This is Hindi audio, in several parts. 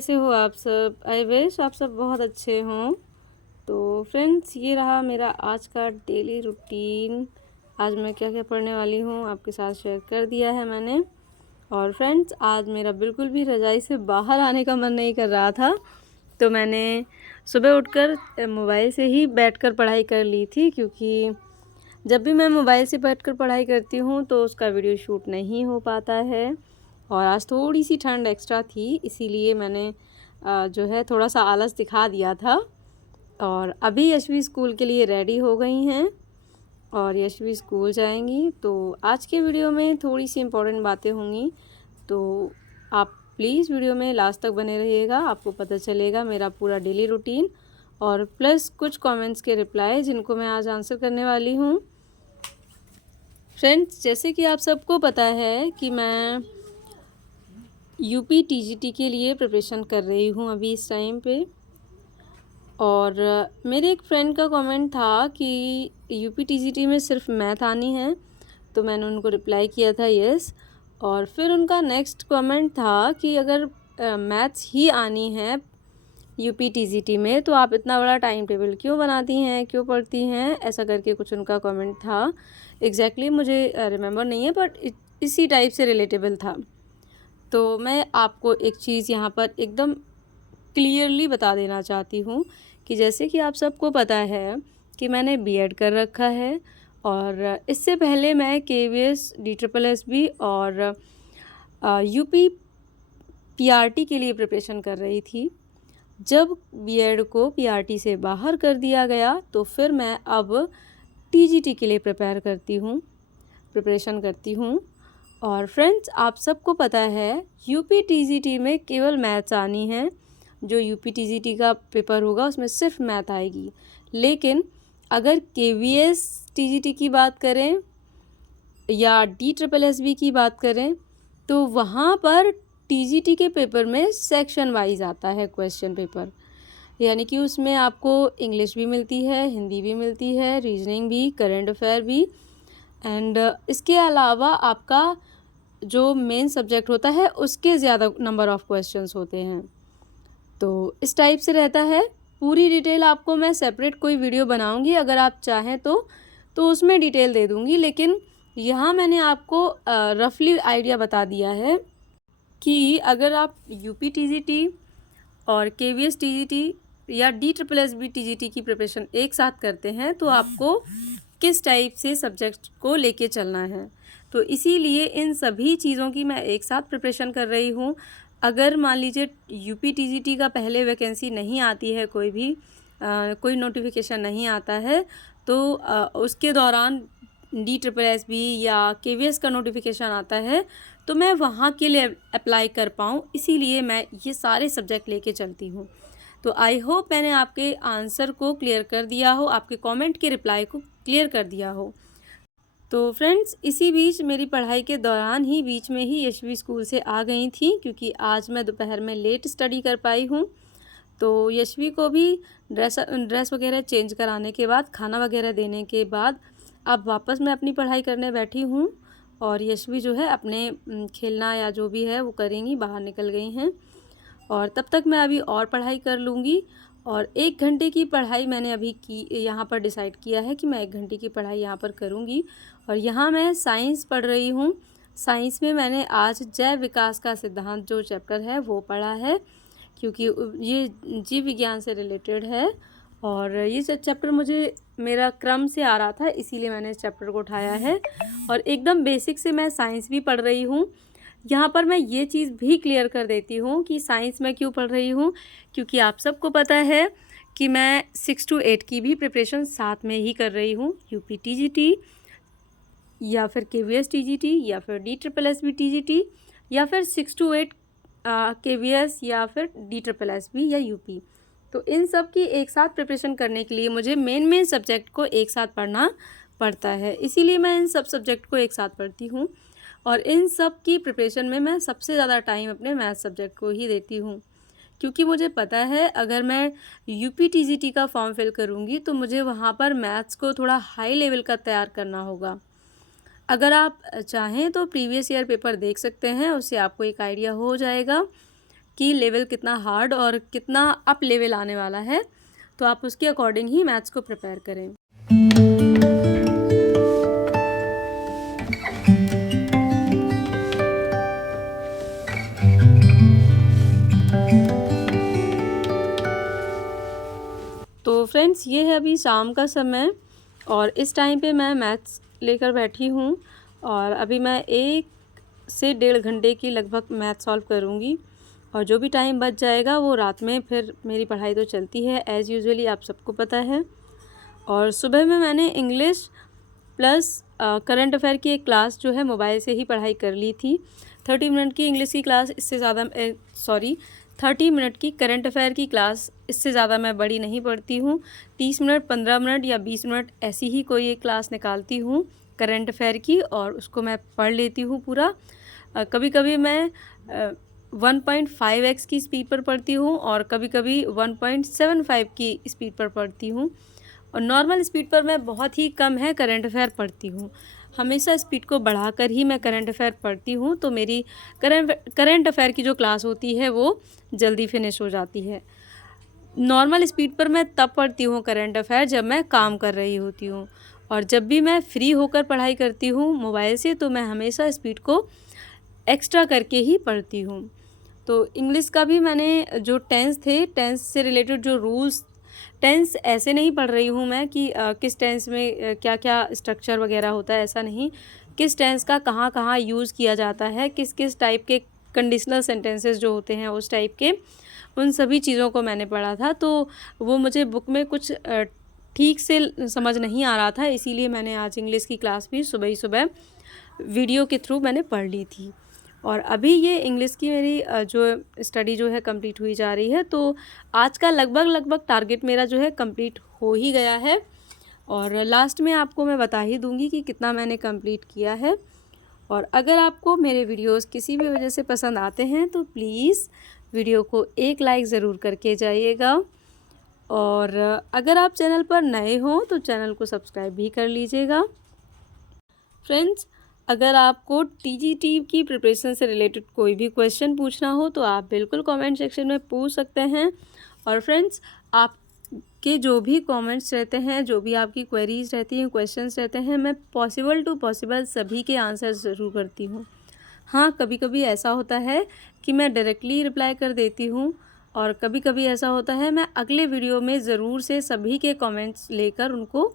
कैसे हो आप सब? आई विश आप सब बहुत अच्छे हों। तो फ्रेंड्स, ये रहा मेरा आज का डेली रूटीन। आज मैं क्या-क्या पढ़ने वाली हूँ आपके साथ शेयर कर दिया है मैंने। और फ्रेंड्स, आज मेरा बिल्कुल भी रज़ाई से बाहर आने का मन नहीं कर रहा था, तो मैंने सुबह उठकर मोबाइल से ही बैठकर पढ़ाई कर ली थी, क्योंकि जब भी मैं मोबाइल से बैठकर पढ़ाई करती हूँ तो उसका वीडियो शूट नहीं हो पाता है। और आज थोड़ी सी ठंड एक्स्ट्रा थी, इसीलिए मैंने जो है थोड़ा सा आलस दिखा दिया था। और अभी यशवी स्कूल के लिए रेडी हो गई हैं और यशवी स्कूल जाएंगी। तो आज के वीडियो में थोड़ी सी इम्पोर्टेंट बातें होंगी, तो आप प्लीज़ वीडियो में लास्ट तक बने रहिएगा। आपको पता चलेगा मेरा पूरा डेली रूटीन और प्लस कुछ कमेंट्स के रिप्लाई जिनको मैं आज आंसर करने वाली हूँ। फ्रेंड्स, जैसे कि आप सबको पता है कि मैं यूपी टीजीटी के लिए प्रिपरेशन कर रही हूँ अभी इस टाइम पे। और मेरे एक फ्रेंड का कमेंट था कि यूपी टीजीटी में सिर्फ मैथ आनी है, तो मैंने उनको रिप्लाई किया था यस। और फिर उनका नेक्स्ट कमेंट था कि अगर मैथ्स ही आनी है यूपी टीजीटी में तो आप इतना बड़ा टाइम टेबल क्यों बनाती हैं, क्यों पढ़ती हैं, ऐसा करके कुछ उनका कमेंट था। एग्जैक्टली मुझे रिमेंबर नहीं है, बट इसी टाइप से रिलेटेबल था। तो मैं आपको एक चीज़ यहाँ पर एकदम क्लियरली बता देना चाहती हूँ कि जैसे कि आप सबको पता है कि मैंने बीएड कर रखा है और इससे पहले मैं केवीएस, डीट्रिपल और यूपी पीआरटी के लिए प्रिपरेशन कर रही थी। जब बीएड को पीआरटी से बाहर कर दिया गया तो फिर मैं अब टीजीटी के लिए प्रिपरेशन करती हूँ। और फ्रेंड्स, आप सबको पता है यूपी टीजीटी में केवल मैथ्स आनी है। जो यूपी टीजीटी का पेपर होगा उसमें सिर्फ मैथ आएगी। लेकिन अगर केवीएस टीजीटी की बात करें या डीट्रिपल की बात करें तो वहाँ पर टीजीटी के पेपर में सेक्शन वाइज आता है क्वेश्चन पेपर, यानी कि उसमें आपको इंग्लिश भी मिलती है, हिंदी भी मिलती है, रीजनिंग भी, करंट अफेयर भी, एंड इसके अलावा आपका जो मेन सब्जेक्ट होता है उसके ज़्यादा नंबर ऑफ़ क्वेश्चंस होते हैं। तो इस टाइप से रहता है। पूरी डिटेल आपको मैं सेपरेट कोई वीडियो बनाऊंगी, अगर आप चाहें तो उसमें डिटेल दे दूंगी। लेकिन यहाँ मैंने आपको रफली आइडिया बता दिया है कि अगर आप यूपी टीजीटी और केवीएस टीजीटी या डीट्रिपल टीजीटी की प्रिपरेशन एक साथ करते हैं तो आपको किस टाइप से सब्जेक्ट को लेके चलना है। तो इसीलिए इन सभी चीज़ों की मैं एक साथ प्रिपरेशन कर रही हूँ। अगर मान लीजिए यूपी टीजीटी का पहले वैकेंसी नहीं आती है, कोई नोटिफिकेशन नहीं आता है, तो उसके दौरान डीट्रिपल या केवीएस का नोटिफिकेशन आता है तो मैं वहाँ के लिए अप्लाई कर पाऊँ, इसीलिए मैं ये सारे सब्जेक्ट लेके चलती हूँ। तो आई होप मैंने आपके आंसर को क्लियर कर दिया हो, आपके कमेंट के रिप्लाई को क्लियर कर दिया हो। तो फ्रेंड्स, इसी बीच मेरी पढ़ाई के दौरान ही बीच में ही यशवी स्कूल से आ गई थी, क्योंकि आज मैं दोपहर में लेट स्टडी कर पाई हूँ। तो यशवी को भी ड्रेस वगैरह चेंज कराने के बाद, खाना वगैरह देने के बाद अब वापस मैं अपनी पढ़ाई करने बैठी हूँ। और यशवी जो है अपने खेलना या जो भी है वो करेंगी, बाहर निकल गई हैं। और तब तक मैं अभी और पढ़ाई कर लूँगी। और 1 घंटे की पढ़ाई मैंने अभी की, यहाँ पर डिसाइड किया है कि मैं 1 घंटे की पढ़ाई यहाँ पर करूँगी। और यहाँ मैं साइंस पढ़ रही हूँ। साइंस में मैंने आज जैव विकास का सिद्धांत जो चैप्टर है वो पढ़ा है, क्योंकि ये जीव विज्ञान से रिलेटेड है। और ये चैप्टर मुझे मेरा क्रम से आ रहा था, इसीलिए मैंने इस चैप्टर को उठाया है। और एकदम बेसिक से मैं साइंस भी पढ़ रही हूँ। यहाँ पर मैं ये चीज़ भी क्लियर कर देती हूँ कि साइंस मैं क्यों पढ़ रही हूँ, क्योंकि आप सबको पता है कि मैं 6 to 8 की भी प्रिपरेशन साथ में ही कर रही हूँ। यूपी टीजीटी या फिर केवीएस टीजीटी या फिर डीट्रिपल टीजीटी या फिर 6 to 8 केवीएस या फिर डीट्रिपल या यूपी। तो इन सब की एक साथ प्रिपरेशन करने के लिए मुझे मेन सब्जेक्ट को एक साथ पढ़ना पड़ता है, इसीलिए मैं इन सब सब्जेक्ट को एक साथ पढ़ती हूँ। और इन सब की प्रिपरेशन में मैं सबसे ज़्यादा टाइम अपने मैथ सब्जेक्ट को ही देती हूँ, क्योंकि मुझे पता है अगर मैं यूपी टीजीटी का फॉर्म फिल करूँगी तो मुझे वहाँ पर मैथ्स को थोड़ा हाई लेवल का तैयार करना होगा। अगर आप चाहें तो प्रीवियस ईयर पेपर देख सकते हैं, उससे आपको एक आइडिया हो जाएगा कि लेवल कितना हार्ड और कितना अप लेवल आने वाला है, तो आप उसके अकॉर्डिंग ही मैथ्स को प्रिपेयर करें। तो फ्रेंड्स, ये है अभी शाम का समय और इस टाइम पे मैं मैथ्स लेकर बैठी हूँ और अभी मैं 1 से 1.5 घंटे की लगभग मैथ सॉल्व करूँगी और जो भी टाइम बच जाएगा वो रात में फिर मेरी पढ़ाई तो चलती है एज़ यूजुअली, आप सबको पता है। और सुबह में मैंने इंग्लिश प्लस करंट अफेयर की एक क्लास जो है मोबाइल से ही पढ़ाई कर ली थी। 30 मिनट की इंग्लिश की क्लास, इससे ज़्यादा 30 मिनट की करंट अफेयर की क्लास, इससे ज़्यादा मैं बड़ी नहीं पढ़ती हूँ। 30 मिनट, 15 मिनट या 20 मिनट ऐसी ही कोई एक क्लास निकालती हूँ करंट अफेयर की और उसको मैं पढ़ लेती हूँ पूरा। कभी कभी मैं 1.5x की स्पीड पर पढ़ती हूँ और कभी कभी 1.75 की स्पीड पर पढ़ती हूँ और नॉर्मल स्पीड पर मैं बहुत ही कम है करंट अफेयर पढ़ती हूँ। हमेशा स्पीड को बढ़ाकर ही मैं करंट अफेयर पढ़ती हूँ, तो मेरी करंट अफेयर की जो क्लास होती है वो जल्दी फिनिश हो जाती है। नॉर्मल स्पीड पर मैं तब पढ़ती हूँ करंट अफेयर जब मैं काम कर रही होती हूँ और जब भी मैं फ्री होकर पढ़ाई करती हूँ मोबाइल से, तो मैं हमेशा स्पीड को एक्स्ट्रा करके ही पढ़ती हूँ। तो इंग्लिश का भी मैंने जो टेंस से रिलेटेड जो रूल्स, टेंस ऐसे नहीं पढ़ रही हूँ मैं कि किस टेंस में क्या क्या स्ट्रक्चर वगैरह होता है, ऐसा नहीं। किस टेंस का कहाँ कहाँ यूज़ किया जाता है, किस किस टाइप के कंडीशनल सेंटेंसेस जो होते हैं उस टाइप के, उन सभी चीज़ों को मैंने पढ़ा था। तो वो मुझे बुक में कुछ ठीक से समझ नहीं आ रहा था, इसीलिए मैंने आज इंग्लिश की क्लास भी सुबह ही सुबह वीडियो के थ्रू मैंने पढ़ ली थी। और अभी ये इंग्लिश की मेरी जो स्टडी जो है कंप्लीट हुई जा रही है, तो आज का लगभग टारगेट मेरा जो है कंप्लीट हो ही गया है और लास्ट में आपको मैं बता ही दूंगी कि कितना मैंने कंप्लीट किया है। और अगर आपको मेरे वीडियोस किसी भी वजह से पसंद आते हैं तो प्लीज़ वीडियो को एक लाइक ज़रूर करके जाइएगा और अगर आप चैनल पर नए हों तो चैनल को सब्सक्राइब भी कर लीजिएगा। फ्रेंड्स, अगर आपको टीजीटी की प्रिपरेशन से रिलेटेड कोई भी क्वेश्चन पूछना हो तो आप बिल्कुल कमेंट सेक्शन में पूछ सकते हैं। और फ्रेंड्स, आपके जो भी कमेंट्स रहते हैं, जो भी आपकी क्वेरीज रहती हैं, क्वेश्चंस रहते हैं, मैं पॉसिबल टू पॉसिबल सभी के आंसर ज़रूर करती हूँ। हाँ, कभी कभी ऐसा होता है कि मैं डायरेक्टली रिप्लाई कर देती हूँ और कभी कभी ऐसा होता है मैं अगले वीडियो में ज़रूर से सभी के कमेंट्स लेकर उनको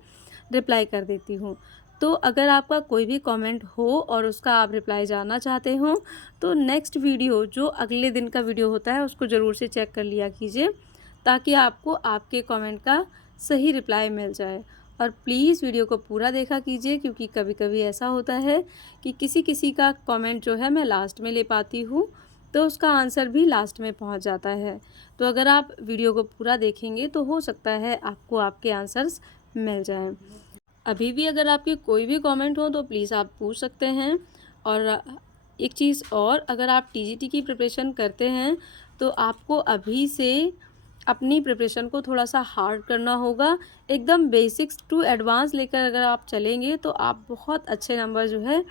रिप्लाई कर देती हूँ। तो अगर आपका कोई भी कमेंट हो और उसका आप रिप्लाई जानना चाहते हो तो नेक्स्ट वीडियो जो अगले दिन का वीडियो होता है उसको ज़रूर से चेक कर लिया कीजिए, ताकि आपको आपके कमेंट का सही रिप्लाई मिल जाए। और प्लीज़ वीडियो को पूरा देखा कीजिए, क्योंकि कभी कभी ऐसा होता है कि किसी किसी का कमेंट जो है मैं लास्ट में ले पाती हूँ, तो उसका आंसर भी लास्ट में पहुँच जाता है। तो अगर आप वीडियो को पूरा देखेंगे तो हो सकता है आपको आपके आंसर्स मिल जाएं। अभी भी अगर आपके कोई भी कमेंट हो तो प्लीज़ आप पूछ सकते हैं। और एक चीज़ और, अगर आप टीजीटी की प्रिपरेशन करते हैं तो आपको अभी से अपनी प्रिपरेशन को थोड़ा सा हार्ड करना होगा। एकदम बेसिक्स टू एडवांस लेकर अगर आप चलेंगे तो आप बहुत अच्छे नंबर जो है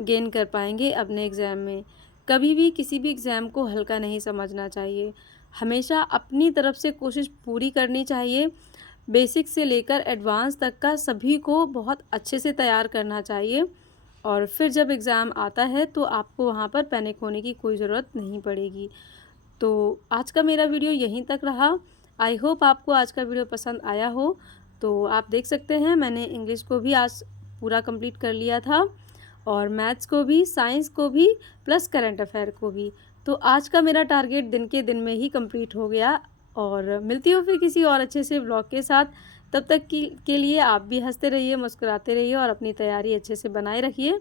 गेन कर पाएंगे अपने एग्ज़ाम में। कभी भी किसी भी एग्ज़ाम को हल्का नहीं समझना चाहिए, हमेशा अपनी तरफ से कोशिश पूरी करनी चाहिए। बेसिक से लेकर एडवांस तक का सभी को बहुत अच्छे से तैयार करना चाहिए और फिर जब एग्ज़ाम आता है तो आपको वहाँ पर पैनिक होने की कोई ज़रूरत नहीं पड़ेगी। तो आज का मेरा वीडियो यहीं तक रहा। आई होप आपको आज का वीडियो पसंद आया हो। तो आप देख सकते हैं मैंने इंग्लिश को भी आज पूरा कंप्लीट कर लिया था और मैथ्स को भी, साइंस को भी, प्लस करंट अफेयर को भी। तो आज का मेरा टारगेट दिन के दिन में ही कंप्लीट हो गया। और मिलती हूँ फिर किसी और अच्छे से व्लॉग के साथ। तब तक के लिए आप भी हंसते रहिए, मुस्कुराते रहिए और अपनी तैयारी अच्छे से बनाए रखिए,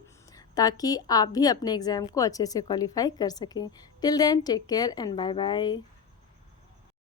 ताकि आप भी अपने एग्ज़ाम को अच्छे से क्वालिफाई कर सकें। Till then, take care and bye bye.